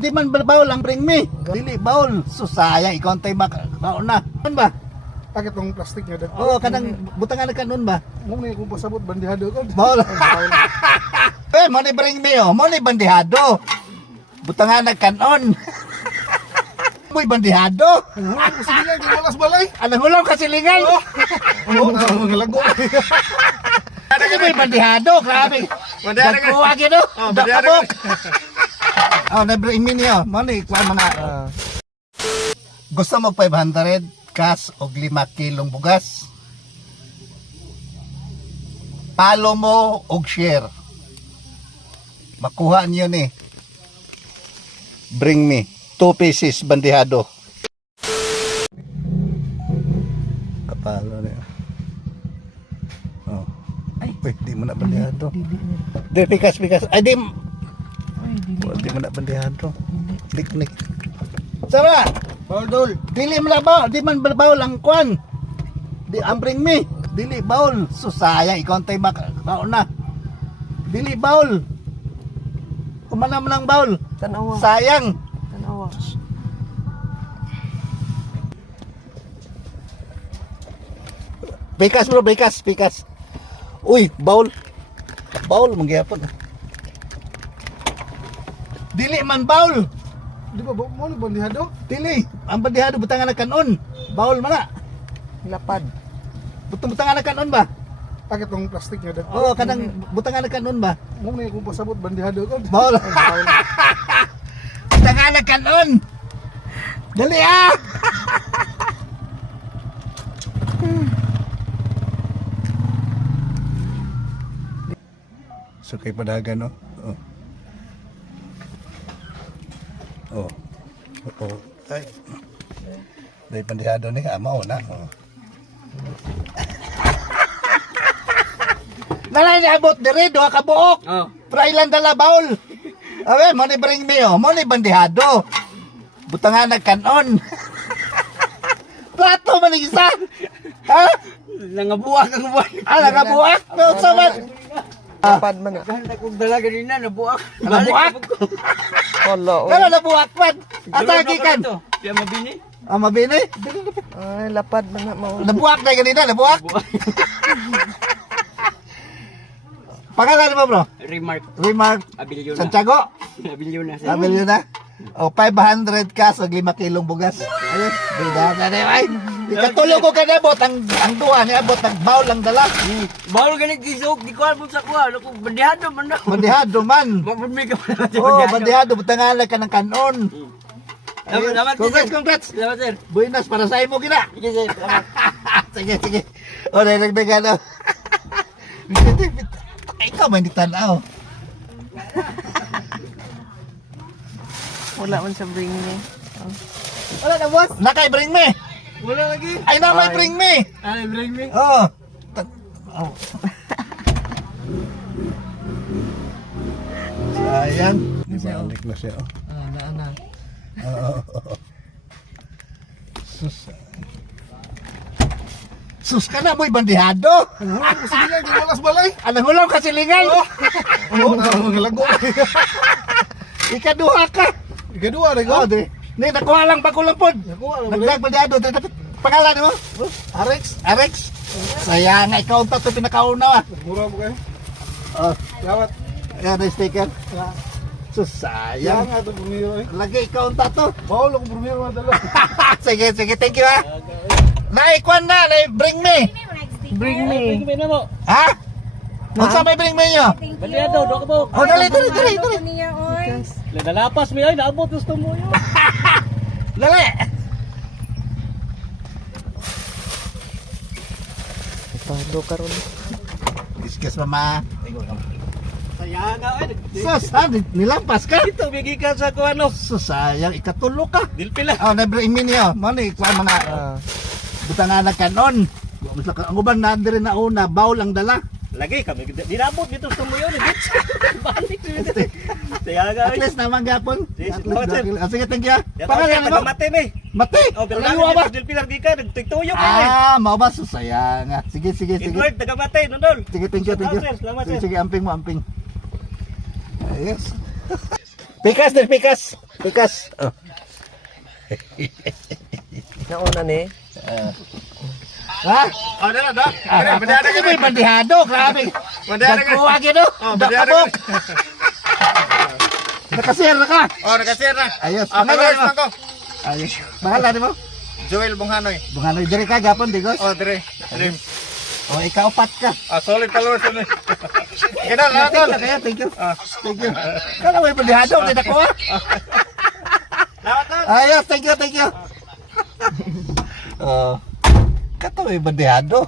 Di man bawl ang bring me. Dili bawl. Susaya ikaw tay bawl na. Ano ba? Pakit tong plastic niya dito. Oo, kanang butangan ka nun ba? Mong ni kung pasabot bandihado ko. Bawl. Eh, mo ni bring me oh. Mo ni bandihado. Butangan kanon. Mo'y bandihado. Ano ko sige nga walas balay. Anong ulam kasilingan? Oo, mga lago. Ano mo'y bandihado? Grabe. Dagkuha gino. Dakabok. Oh, na-bring me niyo. Mo ni kuha mo na. Gusto mo 500 cash o 5 kilong bugas? Palo mo og share. Makuha niyo ni. Bring me 2 pieces bandihado. Kapalo niyo. Oh. Ay, di mo na bandihado. Di pikas. Ay, di mo na bandihado. Lik. Sama! Bawl. Dili mo na bawl. Di man bawl ang kwan. Di ang bring me. Dili bawl. Susaya ikaw tay bawl na. Dili bawl. Kumana mo ng bawl. Tanawa. Sayang. Tanawa. Bikas. Uy, bawl. Bawl mangyapon. Dili man bawl. Di ba mo ni bandihado? Dili. Ang bandihado butangan na kanon. Bawl man na. Lapad. Butangan na kanon ba? Pakit tong plastic niya dito. Oo, kanang butangan na kanon ba? Mong ni kung pasabot bandihado ko. Bawl. Butangan na kanon. Dali ah. So kay padagan no. Oh. Ay. Dai pandihado ni amo na. Oh. Nalay ni abot dire duha ka buok. Oh. Frailan dala baul. Awe mo ni bring me oh, mo ni bandihado. Butangan na kanon. Plato man isa. Ha? Nangabuak ang buwan. Nagabuak. No sa man. Lapad man na. Ganda kong dala ganina, nabuak. Nabuak? Hala. Kala nabuak man. Atagi kan. Diya mabini. Mabini? Ay, lapad man na mo. Nabuak na ganina, nabuak. Pangalan mo bro? Remark Abilio na. Santiago. Abilio na. Sabi nyo na. O 500 ka sa 5 kilong bugas. Ayun, bida na na ay. Ikatulo ko ka nabot ang duha ni abot ang bawl lang dala. Bawal ganit gisok, di ko alam sa kuha. Ano kung bandihado man na. Bandihado man. Mapudmi ka pala sa Oh, bandihado butangan ka ng kanon. Salamat, Congrats. Salamat, sir. Buenas para sa imo gina. Sige, sir. Salamat. Sige. O, nagdagan o. Ikaw man di tanaw. Wala man sa bring me. Oh. Wala na boss. Nakay bring me. Wala lagi. Ay na may bring me. Ay, bring me. Oh. Oh. Sayang. Balik na siya. Na. Sus ka na mo'y bandihado. Ano ko sige nga walas balay. Anong ulam kasilingan? Oo, mga lago. Ikaduha ka. Ikadua rin Oh, ko. di. Ni nakuha lang bakulang pod. Nakuha lang Nagdag bandihado. Pangalan mo? Arex. Sayang nga ikaw to pinakauna. Mura mo kayo. Oh, Salamat. yan ang sticker. Ya. Sus, sayang. Yang ato bumiro eh. Lagi ikaw to. Bawal ako bumiro na dala. Sige, thank you ha. Naikwan na, bring me. Bring me. Bring me na mo. Ha? Kung sa may bring me nyo? Bandihado, do ka po. Oh, dali. Nalapas mo yun, naabot gusto mo yun. Dali. Pado karon. Discuss mama. Sayang nga, ay. Sus, ha? Nilampas ka? Dito, bigi ka sa kuha, no. Sus, sayang, ikatulo ka. Dilpila. Oh, na-bring me niyo. Mani, kuha mo na. Butangan na kanon. Ang uban na rin na una, bawl ang dala. Lagi kami, dinabot dito gusto mo yun. Balik. Sayang nga, At ay. least naman gapon. Yes, At least, salamat, sir. sige, thank you. Yan, Pangalan mo? taga-mate, me. Mati. Oh, pero Ano ba? namin dilpila ka, nagtuyok ka, eh. Mau ba? Susayang. Sige. Edward, taga-mate, nondol. Sige, thank you. Salamat, sir. Sige, amping mo. Ayos. Pikas. Pikas. Oh. Nauna ni. Ha? Oh, dala, da. Kasi may bandihado, grabe. Nagkuha gino. bandihado. Nakasir na ka. Oh, nakasir na. Ayos. Followers na ko. Ayos. Bahala mo. Joel Bunghanoy. Bunganoy diri ka gapon, digos. Oh, dire. Dire. O, ikaw pat ka. Solid followers na. Kaya na, tol. Kaya, thank you. Thank you. Kala may bandihado, hindi nakuha. Salamat, tol. Ayos, thank you, thank you. Kato may bandihado.